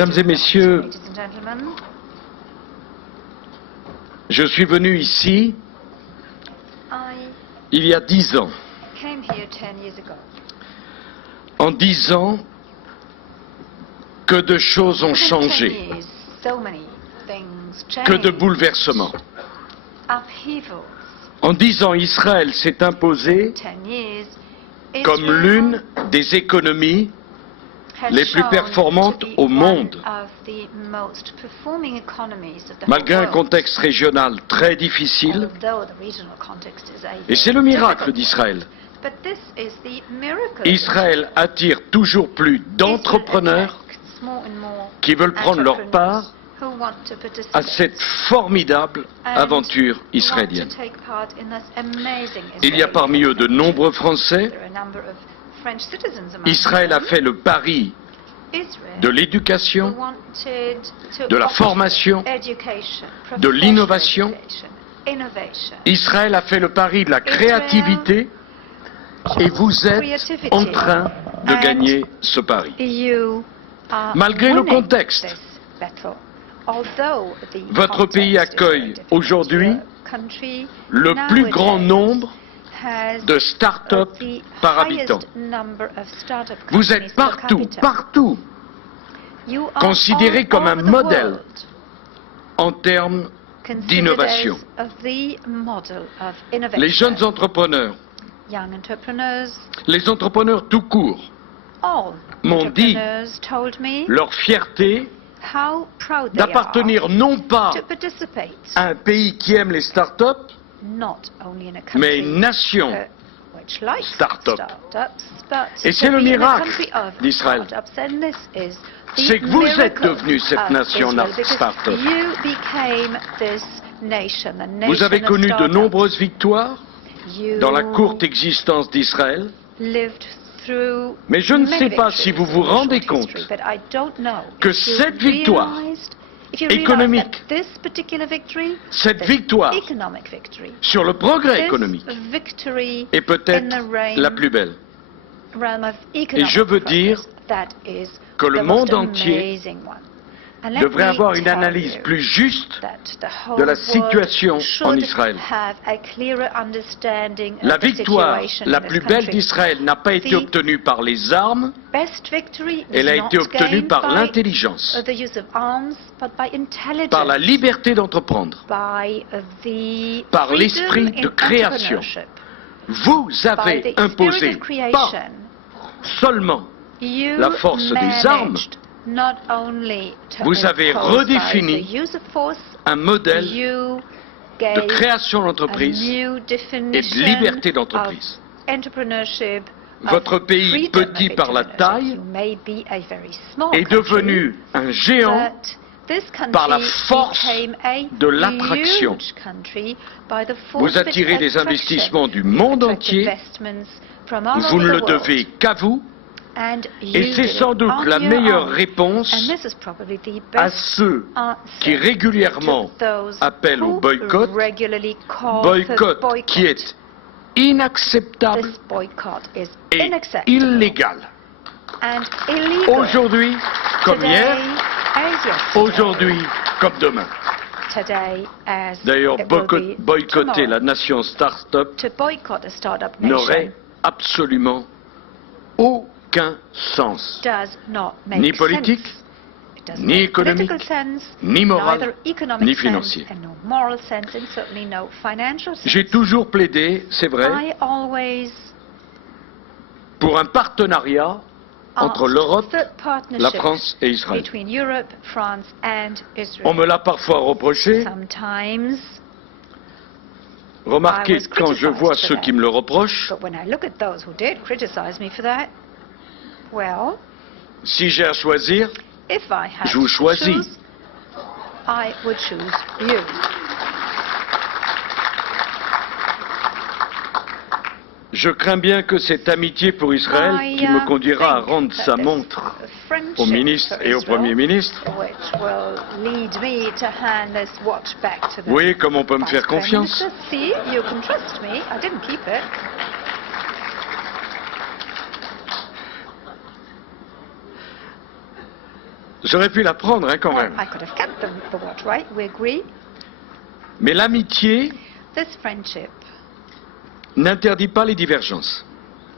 Mesdames et messieurs, Ladies and gentlemen, je suis venu ici I il y a 10 ans. came here 10 years ago. En 10 ans, que de choses ont Within 10 changé, years, so many things que de changed. bouleversements. Upheavals. En 10 ans, Israël s'est imposé 10 years, comme Israel l'une des économies has les plus shown performantes to be au one monde. of the most performing economies of the Malgré whole un world. contexte régional très difficile. Although the regional context is a Et c'est le very miracle difficult d'Israël. one. But this is the miracle of Israël attire toujours plus Israel d'entrepreneurs attracts more and more qui veulent prendre leur part who want to participate, à cette formidable and aventure who want israélienne. to take part in this amazing Il y a parmi eux de nombreux Français. There are a number of French citizens among Israël a them. fait le pari Israel de who l'éducation, wanted to de la offer formation, education, de l'innovation. professional education, innovation. Israël a fait le pari de la créativité et vous êtes en train de gagner ce pari. You are Malgré le winning contexte, this battle. Although the votre pays context is very accueille difficult, aujourd'hui your country le plus nowadays grand nombre has de start-up the par highest habitant. number of startup Vous companies êtes per partout, capita. partout, You are considéré all comme un over the modèle world en termes considered d'innovation. as of the model of innovation. Les jeunes entrepreneurs, Young entrepreneurs, les entrepreneurs tout court, all m'ont dit entrepreneurs told me leur fierté how proud they d'appartenir non are pas to participate à un pays qui aime les start-up, not only in a mais country une nation. which likes Start-up. startups, but Et c'est to le be in a miracle country of d'Israël. startups, and this is the C'est que vous êtes miracle devenu cette of nation Israel, because start-up. you became this nation, the nation Vous avez of connu de startups. nombreuses victoires You dans la courte existence d'Israël, lived through mais je ne many sais pas si victories vous in vous your rendez short compte history, but I don't know que if you cette victoire realized- if you realize économique, that this particular victory, cette this victoire economic victory, sur le progrès this économique victory est in peut-être the realm la plus belle. of economic je veux progress, dire that is que le the most monde entier amazing one. And let devrait me avoir une tell analyse you plus juste that the whole de la world situation en should Israël. have a clearer understanding La of the victoire situation la in this plus belle country. d'Israël n'a pas été The obtenue par les armes, Best victory elle a is été not obtenue gained par by l'intelligence, the use of arms, but by intelligence, par la liberté d'entreprendre, by the par freedom l'esprit in de création. entrepreneurship, Vous by avez the spirit imposé of pas creation. seulement You la force des armes, managed not only to vous avez impose redéfini by the use of force, un modèle you de gave création a d'entreprise new et definition de liberté of d'entreprise. entrepreneurship, of Votre pays, freedom petit of par la entrepreneurship. taille, You may be a very small est country, devenu un géant but this country par la force became a de l'attraction. huge country by the force Vous of its attirez des attraction. investissements du You monde attract entier, investments from all vous ne over le the world, devez qu'à vous, and you et c'est did sans it doute on la your meilleure own. réponse And this is probably the à best ceux answer qui régulièrement to those appellent au who boycott, regularly call for boycott qui est inacceptable This boycott is et unacceptable illégal. and illegal. Aujourd'hui comme Today hier, as yesterday. aujourd'hui comme demain. Today as D'ailleurs, it will be boycotter tomorrow. la nation start-up To boycott a startup n'aurait nation absolument aucun sens, does not make ni politique, sense. It doesn't ni make économique, political sense, ni moral, neither economic ni sense, financier. and no moral sense, and certainly no financial sense. J'ai toujours plaidé, c'est vrai, I always pour un partenariat entre l'Europe, asked for la partnership France et Israël. between Europe, France, and Israel. On me l'a parfois reproché. Sometimes, Remarquez, I was quand je vois criticized ceux for qui that. me le reprochent, but when I look at those who did criticize me for that, well, si j'ai à choisir, if I had je vous to choisis. choose, I would choose you. Je crains bien que cette amitié pour Israël, qui me conduira à rendre sa montre au ministre et au Premier ministre, Which will lead me to hand this watch back to the vous voyez comme on peut me Vice faire Prime confiance. Minister. See, you can trust me. I didn't keep it. J'aurais pu la prendre, hein, quand même. I could have kept the watch, right? We agree? Mais l'amitié This friendship n'interdit pas les divergences.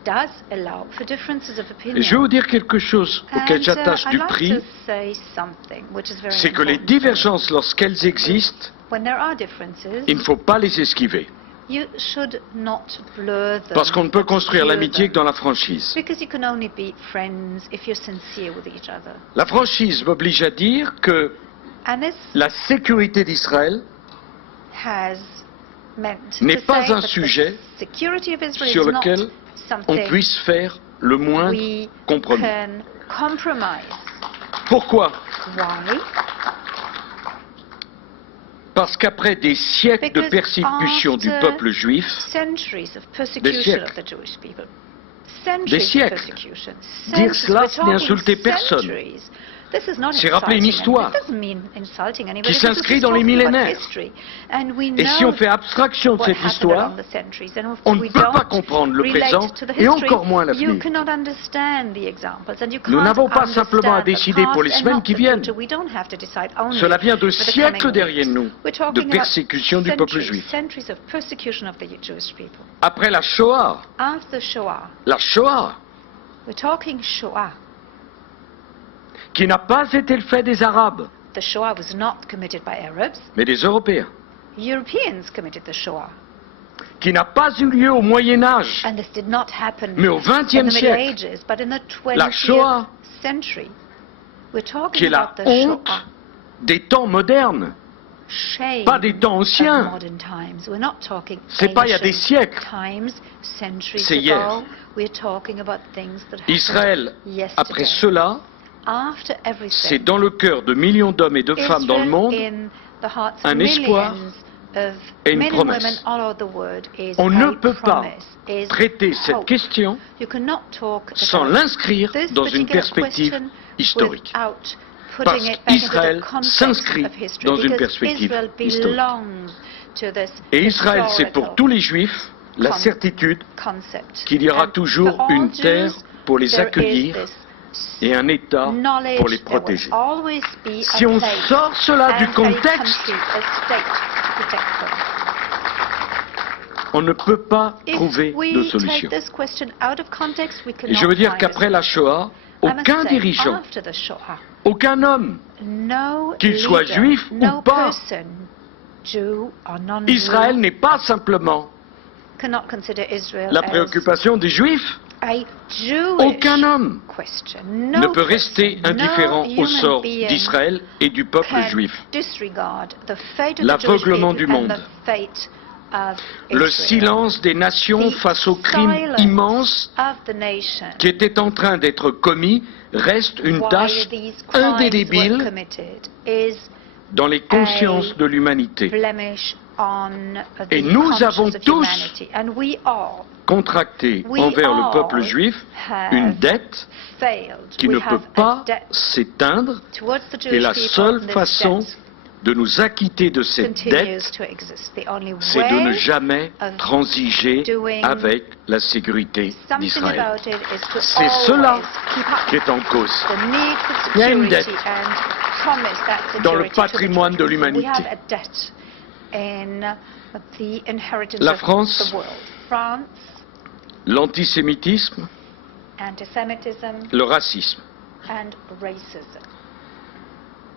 does allow for differences of opinion. Et je vais vous dire quelque chose auquel j'attache I'd du like prix, to say something which is very c'est que les important. divergences, lorsqu'elles existent, When there are differences, il ne faut pas les esquiver. you should not blur them. Parce qu'on ne peut but construire hear l'amitié que them. dans la franchise. Because you can only be friends if you're sincere with each other. La franchise m'oblige à dire que And this la sécurité d'Israël has meant n'est to pas say un that sujet the security of Israel sur is not lequel on something puisse faire le moindre we compromis. can compromise. Pourquoi? Why? Parce qu'après des siècles de Because persécution du after peuple juif, Centuries of persecution siècles. of the Jewish people. Des Centuries of siècles. persecution. Dire Centuries. cela, We're ce n'est talking insulter personne. centuries. This is not C'est rappeler une insulting histoire anyone. This doesn't mean insulting anybody. qui This is s'inscrit just dans les talking about millénaires. history. And we Et si on know fait abstraction de what cette happened histoire, along the centuries. And if on ne we peut pas don't comprendre le relate présent to the et history, encore moins you l'avenir. cannot understand the examples, and you Nous can't n'avons pas simplement à understand the décider pour les past and semaines not qui the viennent. future. We don't have to decide only Cela vient de for the siècles coming derrière weeks. nous We're de talking persécution about du peuple centuries, juif. centuries of persecution of the Jewish people. Après la Shoah, After Shoah, we're talking Shoah. Qui n'a pas été le fait des Arabes, The Shoah was not committed by Arabs. mais des Européens. Europeans committed the Shoah. Qui n'a pas eu lieu au Moyen Âge, And this did not happen mais au in the XXe Middle siècle. Ages, but in the La 20th Shoah, century. We're qui talking est la about the honte Shoah. des temps modernes, Shame pas des temps of anciens. modern times. We're not talking C'est pas il y a des ancient siècles. times, centuries C'est ago. hier. We're talking about things that Israël, happened après yesterday. cela, After c'est everything, dans le cœur de millions d'hommes et de femmes dans le Israel monde in the hearts of un espoir millions of et une men and promesse. women all over the world is On a ne peut pas promise, is traiter cette hope. question You cannot talk sans about l'inscrire this dans une particular perspective question historique. without putting Parce it back into the qu'Israël context s'inscrit of history, dans une because perspective Israel historique. belongs to this Et Israël, c'est pour historical tous les Juifs la certitude concept. qu'il y aura And toujours for all une terre Jews, pour les there is accueillir this et un État knowledge pour les there will protéger. always be Si a on place sort cela du and a contexte, country, a state to protect them. on ne peut pas If trouver we de take solution. this question out of context, we Et cannot je veux dire find a qu'après la Shoah, I must aucun say, dirigeant, after the Shoah, aucun homme, no qu'il soit leader, juif ou no pas, person, Jew or non-Jew, Israël n'est pas simplement cannot consider Israel la as préoccupation des Juifs. a Jewish Aucun homme question. ne No peut rester person, indifférent no au human sort being d'Israël et du peuple can juif. disregard the fate of the Jewish L'aveuglement people du and monde. the fate of Le Israel. silence des nations The face aux crimes silence immenses of the nation qui étaient en train d'être commis reste une while tâche these crimes were indélébile committed is dans les consciences de l'humanité. blemish on the Et nous conscience avons of tous humanity. And we all Contracté We envers le all peuple juif have une dette failed. qui We ne peut have a pas debt s'éteindre towards the et Jewish la people, seule and this façon debt de nous acquitter de cette continues dette, to exist. The only c'est de ne way jamais of transiger doing avec la sécurité something d'Israël. about it is to C'est cela always keep up qui est en cause. the need for Il y a une security dette and promise that dans le security to the patrimoine de Jewish people. We have l'humanité. a debt in the inheritance La of France, the world. France, L'antisémitisme, anti-Semitism le racisme. and racism.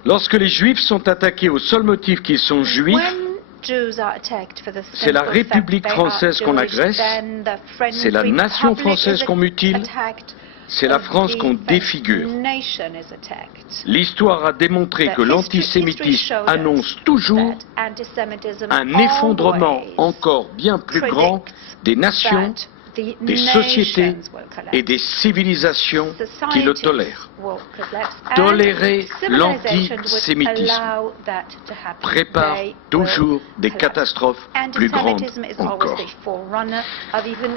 Lorsque les Juifs sont attaqués au seul motif qu'ils sont Juifs, When Jews are attacked for the c'est la simple République fact they are française qu'on Jewish, agresse, then the French c'est la nation Republic française is qu'on mutile, attacked, c'est la France the qu'on French défigure. nation is attacked. L'histoire a démontré que History l'antisémitisme showed us annonce toujours that anti-Semitism un effondrement always encore bien plus grand des nations, that the des sociétés nations will collapse. et des civilisations qui le tolèrent. Will collapse, and Tolérer civilization would l'antisémitisme allow that to happen. prépare They toujours will des collapse. catastrophes plus grandes Anti-Semitism is encore. always the forerunner of even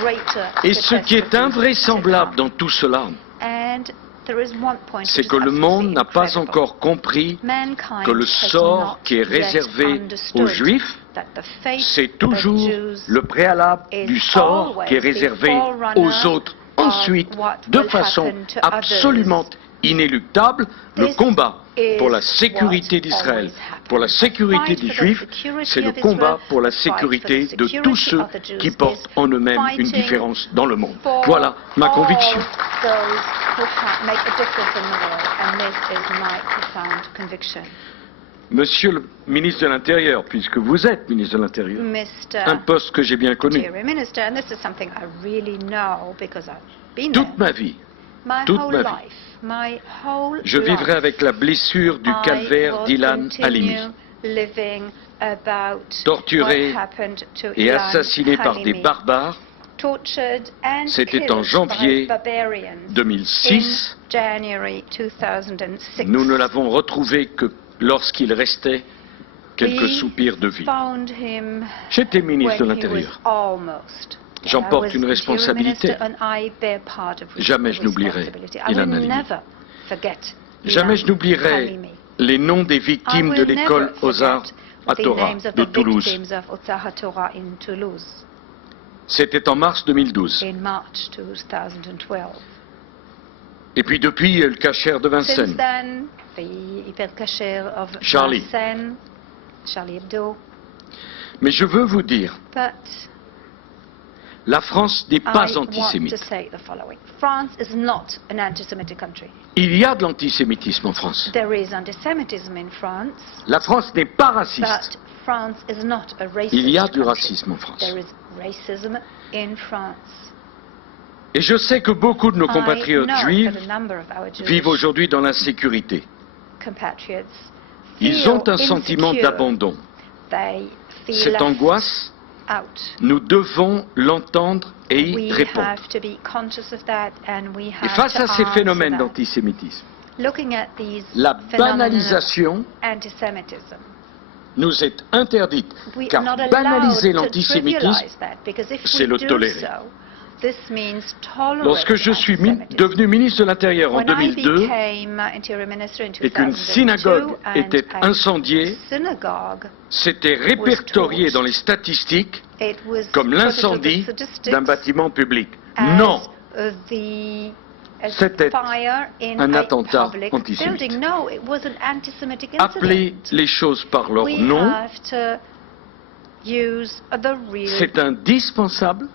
greater Et ce qui est catastrophes invraisemblable to come. dans tout cela, And there is one point c'est which que is le monde absolutely n'a pas incredible. encore compris Mankind que le has sort not qui est yet réservé understood aux Juifs, that the fate c'est of toujours Jews le préalable is du sort qui est always the réservé forerunner aux autres of ensuite, what de will façon happen to others absolument inéluctable, le combat pour la sécurité d'Israël, pour la sécurité des Juifs, c'est le combat pour la sécurité de tous ceux qui portent en eux-mêmes une différence dans le monde. Voilà ma conviction. Monsieur le ministre de l'Intérieur, puisque vous êtes ministre de l'Intérieur, un poste que j'ai bien connu, toute ma vie, je vivrai avec la blessure du calvaire d'Ilan Halimi, torturé et assassiné par des barbares. C'était en janvier 2006. Nous ne l'avons retrouvé que lorsqu'il restait quelques soupirs de vie. J'étais ministre de l'Intérieur. J'en porte une responsabilité. Jamais je n'oublierai Ilan Halimi. Jamais je n'oublierai les noms des victimes de l'école Ozar HaTorah de Toulouse. C'était en mars 2012. Et puis depuis, le Cacher de Vincennes. Charlie. Mais je veux vous dire, la France n'est pas antisémite. Il y a de l'antisémitisme en France. La France n'est pas raciste. Il y a du racisme en France. Et je sais que beaucoup de nos compatriotes juifs vivent aujourd'hui dans l'insécurité. Ils ont un sentiment d'abandon. Cette angoisse, nous devons l'entendre et y répondre. Et face à ces phénomènes d'antisémitisme, la banalisation nous est interdite, car banaliser l'antisémitisme, c'est le tolérer. Lorsque je suis devenu ministre de l'Intérieur en 2002 et qu'une synagogue était incendiée, c'était répertorié dans les statistiques comme l'incendie d'un bâtiment public. Non, c'était un attentat antisémite. Appelez les choses par leur nom. C'est indispensable.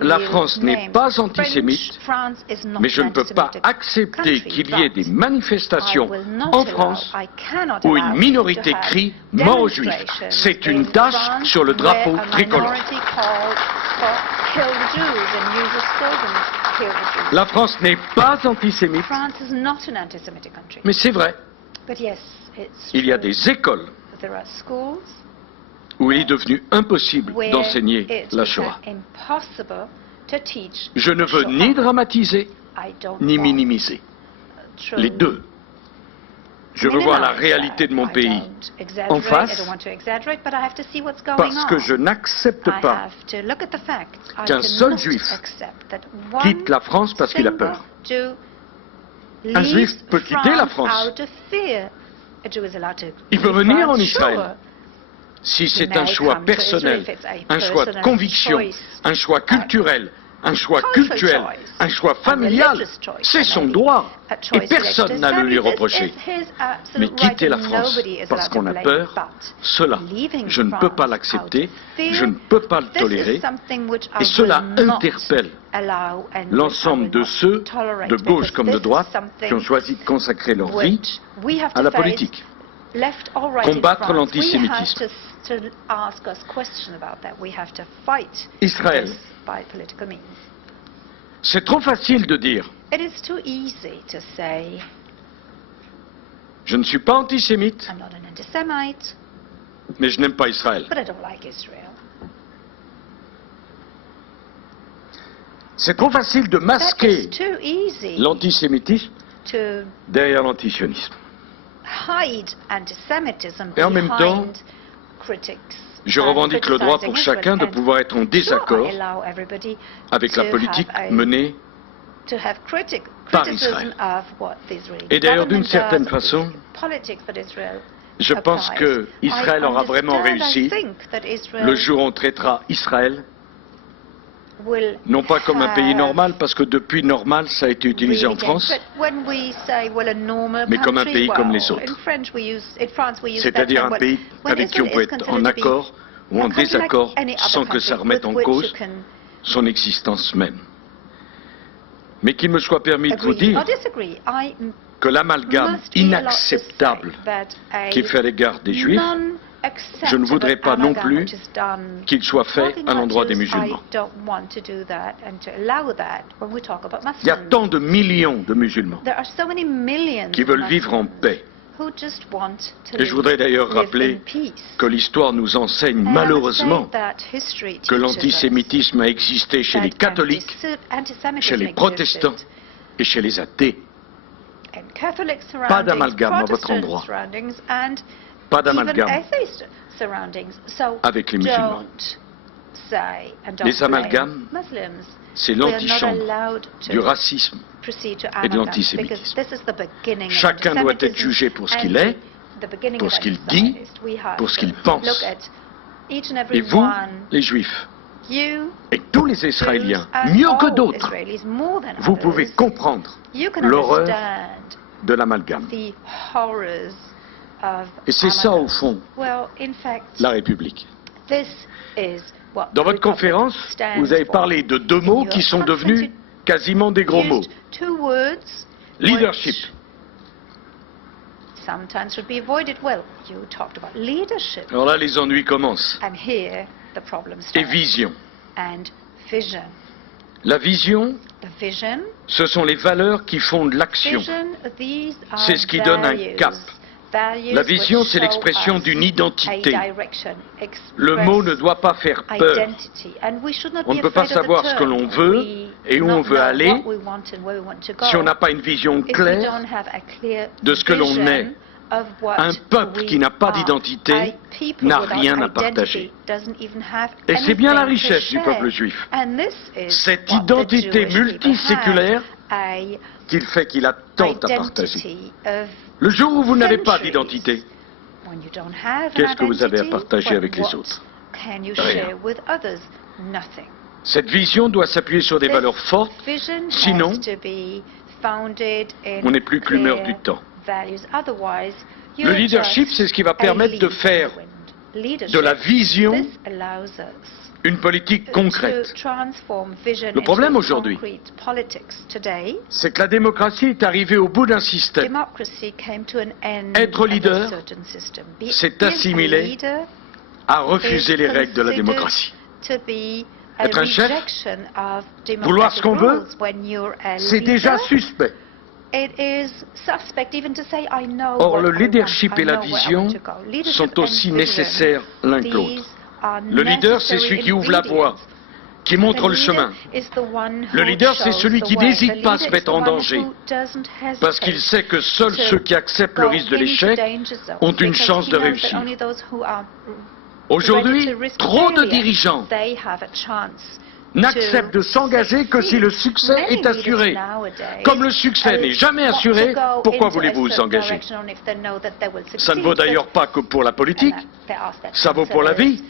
La France n'est pas antisémite, mais je ne peux pas accepter qu'il y ait des manifestations en France où une minorité crie « mort aux Juifs ». C'est une tache sur le drapeau tricolore. La France n'est pas antisémite, mais c'est vrai. Il y a des écoles où il est devenu impossible d'enseigner la Shoah. Je ne veux ni dramatiser, ni minimiser. Les deux. Je veux voir la réalité de mon pays en face, parce que je n'accepte pas qu'un seul juif quitte la France parce qu'il a peur. Un juif peut quitter la France. Il peut venir en Israël. Si c'est un choix personnel, un choix de conviction, un choix culturel, un choix cultuel, un choix familial, c'est son droit et personne n'a le lui reprocher. Mais quitter la France parce qu'on a peur, cela, je ne peux pas l'accepter, je ne peux pas le tolérer et cela interpelle l'ensemble de ceux, de gauche comme de droite, qui ont choisi de consacrer leur vie à la politique. Combattre l'antisémitisme. Israël. C'est trop facile de dire. Je ne suis pas antisémite, mais je n'aime pas Israël. C'est trop facile de masquer l'antisémitisme derrière l'antisionisme. Et en même temps, je revendique le droit pour chacun de pouvoir être en désaccord avec la politique menée par Israël. Et d'ailleurs, d'une certaine façon, je pense que Israël aura vraiment réussi le jour où on traitera Israël will Non pas comme un pays have normal, parce que depuis normal, ça a été utilisé en really France, but when we say, well, a normal mais comme un country, pays comme well, les autres. in France we use c'est-à-dire that un term, pays when avec qui on Israel peut is être considered en to be accord ou en a country like désaccord any other sans que ça country remette en with which cause you can son existence même. Mais qu'il me soit permis de vous agree dire or disagree. I que l'amalgame must be allowed to inacceptable say that a qui est fait à l'égard des Juifs, je ne voudrais pas non plus qu'il soit fait à l'endroit des musulmans. Il y a tant de millions de musulmans qui veulent vivre en paix. Et je voudrais d'ailleurs rappeler que l'histoire nous enseigne malheureusement que l'antisémitisme a existé chez les catholiques, chez les protestants et chez les athées. Pas d'amalgame à votre endroit. Pas d'amalgame avec les musulmans. Les amalgames, c'est l'antichambre du racisme et de l'antisémitisme. Chacun doit être jugé pour ce qu'il est, pour ce qu'il dit, pour ce qu'il pense. Et vous, les Juifs, et tous les Israéliens, mieux que d'autres, vous pouvez comprendre l'horreur de l'amalgame. Et c'est ça, au fond, la République. Dans votre conférence, vous avez parlé de deux mots qui sont devenus quasiment des gros mots. Leadership. Alors là, les ennuis commencent. Et vision. La vision, ce sont les valeurs qui fondent l'action. C'est ce qui donne un cap. La vision, c'est l'expression d'une identité. Le mot ne doit pas faire peur. On ne peut pas savoir ce que l'on veut et où on veut aller si on n'a pas une vision claire de ce que l'on est. Un peuple qui n'a pas d'identité n'a rien à partager. Et c'est bien la richesse du peuple juif. Cette identité multiséculaire qu'il fait qu'il a tant à partager. Le jour où vous n'avez pas d'identité, qu'est-ce que vous avez à partager avec les autres? Rien. Cette vision doit s'appuyer sur des valeurs fortes, sinon on n'est plus que l'humeur du temps. Le leadership, c'est ce qui va permettre de faire de la vision une politique concrète. Le problème aujourd'hui, c'est que la démocratie est arrivée au bout d'un système. Être leader, c'est assimiler à refuser les règles de la démocratie. Être un chef, vouloir ce qu'on veut, c'est déjà suspect. Or, le leadership et la vision sont aussi nécessaires l'un que l'autre. Le leader, c'est celui qui ouvre la voie, qui montre le chemin. Le leader, c'est celui qui n'hésite pas à se mettre en danger, parce qu'il sait que seuls ceux qui acceptent le risque de l'échec ont une chance de réussir. Aujourd'hui, trop de dirigeants n'acceptent de s'engager que si le succès est assuré. Comme le succès n'est jamais assuré, pourquoi voulez-vous vous engager? Ça ne vaut d'ailleurs pas que pour la politique, ça vaut pour la vie.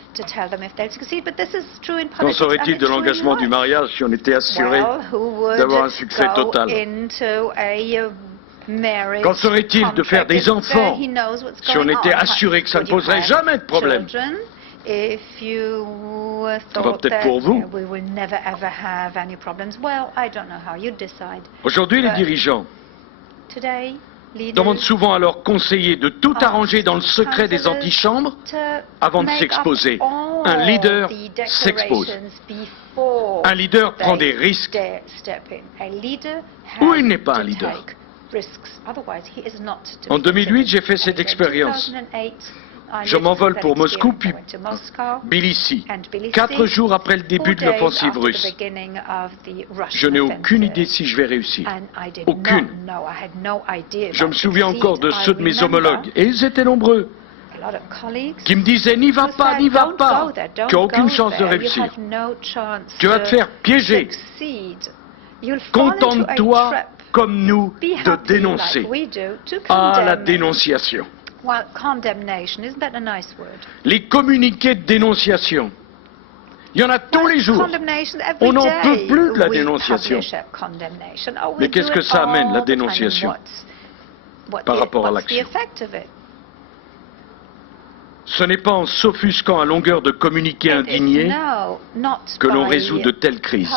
Qu'en serait-il de l'engagement du mariage si on était assuré d'avoir un succès total? Qu'en serait-il de faire des enfants si on était assuré que ça ne poserait jamais de problème? Enfin, peut-être pour vous. Aujourd'hui, les dirigeants demandent souvent à leurs conseillers de tout arranger dans le secret des antichambres avant de s'exposer. Un leader s'expose. Un leader prend des risques. Ou il n'est pas un leader. En 2008, j'ai fait cette expérience. Je m'envole pour Moscou, puis Tbilissi, 4 jours après le début de l'offensive russe. Je n'ai aucune idée si je vais réussir. Aucune. Je me souviens encore de ceux de mes homologues, et ils étaient nombreux, qui me disaient « N'y va pas, tu n'as aucune chance de réussir. Tu vas te faire piéger. Contente-toi, comme nous, de dénoncer. » Ah, la dénonciation. Les communiqués de dénonciation Il y en a tous les jours. On n'en peut plus de la dénonciation. Mais qu'est-ce que ça amène, la dénonciation, par rapport à l'action? Ce n'est pas en s'offusquant à longueur de communiqués indignés que l'on résout de telles crises.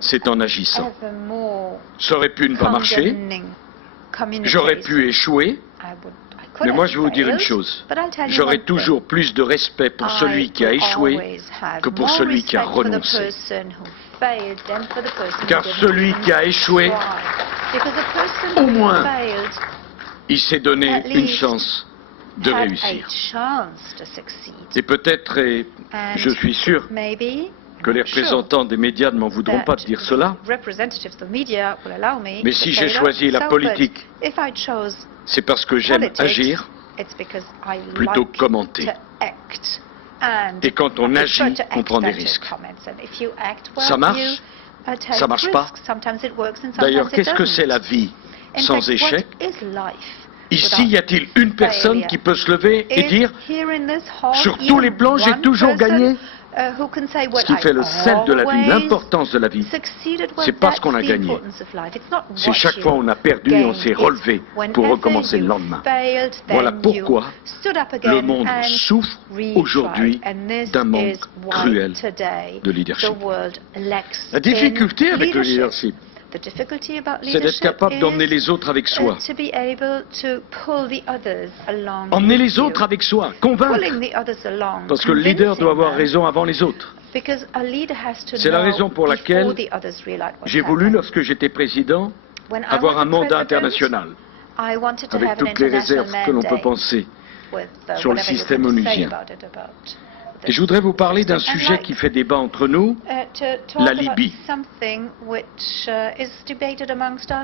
C'est en agissant. Ça aurait pu ne pas marcher. J'aurais pu échouer. Mais moi, je vais vous dire une chose. J'aurai toujours plus de respect pour celui qui a échoué que pour celui qui a renoncé. Car celui qui a échoué, au moins, il s'est donné une chance de réussir. Et peut-être, et je suis sûr que les représentants des médias ne m'en voudront pas de dire cela, mais si j'ai choisi la politique, c'est parce que j'aime agir plutôt que commenter. Et quand on agit, on prend des risques. Ça marche? Ça marche pas? D'ailleurs, qu'est-ce que c'est la vie sans échec? Ici, y a-t-il une personne qui peut se lever et dire « Sur tous les plans, j'ai toujours gagné » Ce qui fait le sel de la vie, l'importance de la vie, c'est pas ce qu'on a gagné. C'est chaque fois on a perdu et on s'est relevé pour recommencer le lendemain. Voilà pourquoi le monde souffre aujourd'hui d'un manque cruel de leadership. La difficulté avec le leadership, c'est d'être capable d'emmener les autres avec soi. Emmener les autres avec soi, convaincre. Parce que le leader doit avoir raison avant les autres. C'est la raison pour laquelle j'ai voulu, lorsque j'étais président, avoir un mandat international, avec toutes les réserves que l'on peut penser sur le système onusien. Et je voudrais vous parler d'un sujet qui fait débat entre nous, la Libye.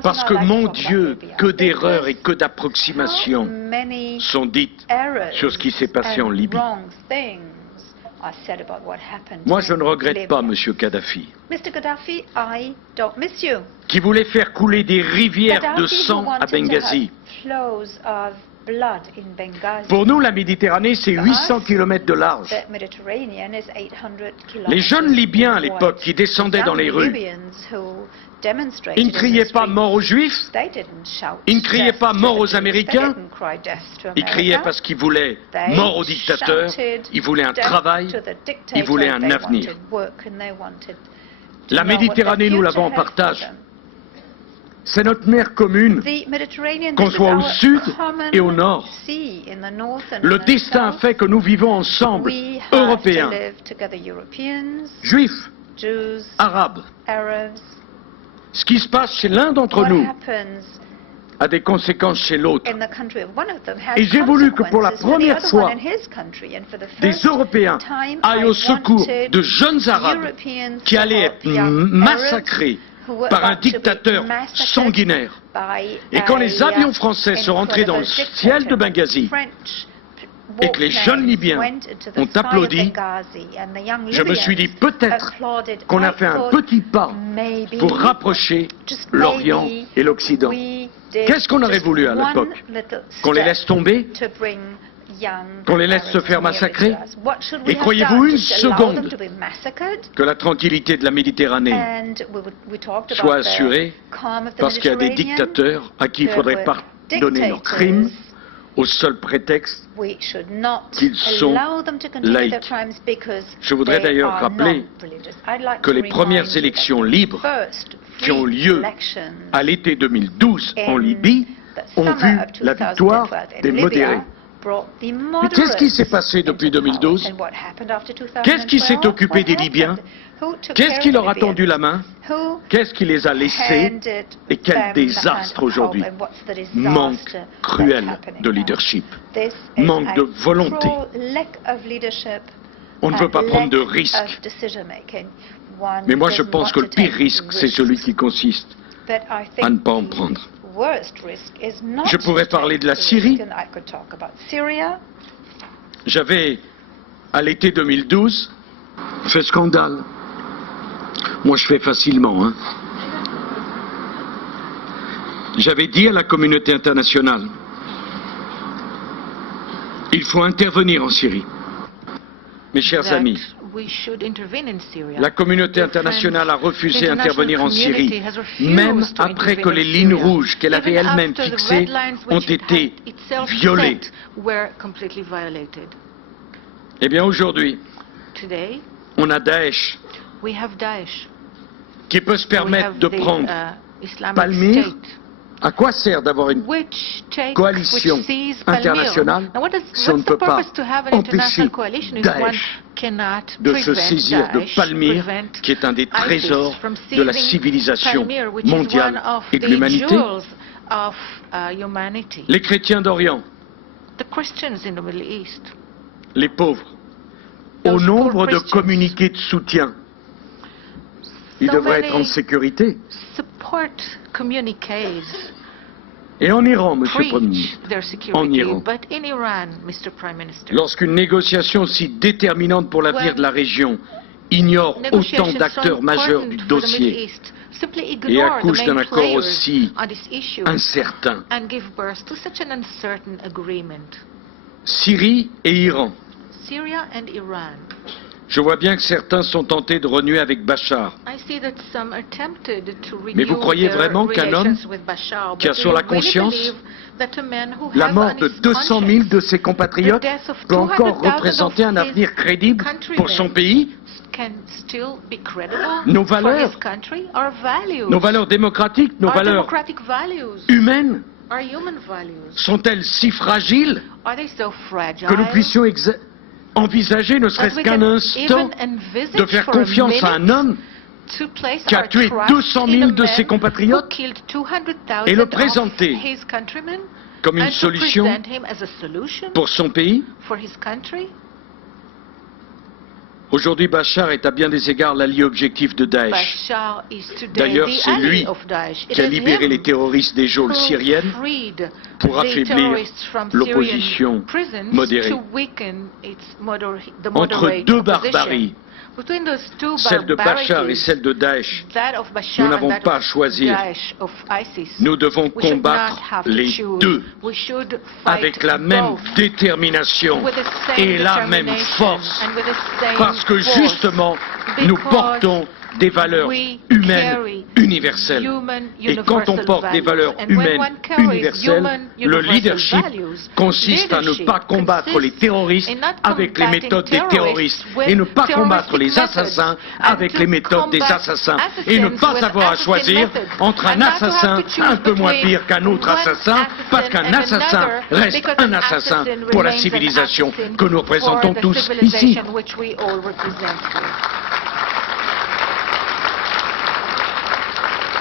Parce que, mon Dieu, que d'erreurs et que d'approximations sont dites sur ce qui s'est passé en Libye. Moi, je ne regrette pas M. Kadhafi, qui voulait faire couler des rivières de sang à Benghazi. Pour nous, la Méditerranée, c'est 800 km de large. Les jeunes Libyens, à l'époque, qui descendaient dans les rues, ils ne criaient pas mort aux Juifs, ils ne criaient pas mort aux Américains, ils criaient parce qu'ils voulaient mort aux dictateurs, ils voulaient un travail, ils voulaient un avenir. La Méditerranée, nous l'avons en partage. C'est notre mer commune, qu'on soit au sud et au nord. Le destin a fait que nous vivons ensemble, Européens, Juifs, Arabes. Ce qui se passe chez l'un d'entre nous a des conséquences chez l'autre. Et j'ai voulu que pour la première fois, des Européens aillent au secours de jeunes Arabes qui allaient être massacrés par un dictateur sanguinaire. Et quand les avions français sont rentrés dans le ciel de Benghazi et que les jeunes Libyens ont applaudi, je me suis dit peut-être qu'on a fait un petit pas pour rapprocher l'Orient et l'Occident. Qu'est-ce qu'on aurait voulu à l'époque? Qu'on les laisse tomber? Qu'on les laisse se faire massacrer? Et croyez-vous une seconde que la tranquillité de la Méditerranée soit assurée parce qu'il y a des dictateurs à qui il faudrait pardonner leurs crimes au seul prétexte qu'ils sont laïcs? Je voudrais d'ailleurs rappeler que les premières élections libres qui ont lieu à l'été 2012 en Libye ont vu la victoire des modérés. Mais qu'est-ce qui s'est passé depuis 2012? Qu'est-ce qui s'est occupé des Libyens? Qu'est-ce qui leur a tendu la main? Qu'est-ce qui les a laissés? Et quel désastre aujourd'hui! Manque cruel de leadership, manque de volonté. On ne veut pas prendre de risques. Mais moi je pense que le pire risque, c'est celui qui consiste à ne pas en prendre. Je pourrais parler de la Syrie. J'avais, à l'été 2012, fait scandale. Moi, je fais facilement, hein. J'avais dit à la communauté internationale, il faut intervenir en Syrie. Mes chers amis, La communauté internationale a refusé d'intervenir en Syrie, même après que les lignes rouges qu'elle avait elle-même fixées ont été violées. Eh bien aujourd'hui, on a Daesh qui peut se permettre de prendre Palmyre. À quoi sert d'avoir une coalition internationale si on ne peut pas empêcher Daesh de se saisir de Palmyre, qui est un des trésors de la civilisation mondiale et de l'humanité? Les chrétiens d'Orient, les pauvres, au nombre de communiqués de soutien, ils devraient être en sécurité. Et en Iran, Monsieur le Premier ministre, en Iran, lorsqu'une négociation si déterminante pour l'avenir de la région ignore autant d'acteurs majeurs du dossier et accouche d'un accord aussi incertain, Syrie et Iran. Je vois bien que certains sont tentés de renouer avec Bachar. Mais vous croyez vraiment qu'un homme qui a sur la conscience la mort de 200 000 de ses compatriotes peut encore représenter un avenir crédible pour son pays? Nos valeurs démocratiques, nos valeurs humaines, sont-elles si fragiles que nous puissions envisager, ne serait-ce qu'un instant, de faire confiance à un homme qui a tué 200 000 de ses compatriotes et le présenter comme une solution pour son pays? Aujourd'hui, Bachar est à bien des égards l'allié objectif de Daesh. D'ailleurs, c'est lui qui a libéré les terroristes des geôles syriennes pour affaiblir l'opposition modérée. Entre deux barbaries, celle de Bachar et celle de Daesh, nous n'avons pas à choisir. Nous devons combattre les deux avec la même détermination et la même force, parce que justement, nous portons des valeurs humaines universelles. Et quand on porte des valeurs humaines universelles, le leadership consiste à ne pas combattre les terroristes avec les méthodes des terroristes, et ne pas combattre les assassins avec les méthodes des assassins, et ne pas avoir à choisir entre un assassin un peu moins pire qu'un autre assassin, parce qu'un assassin reste un assassin pour la civilisation que nous représentons tous ici.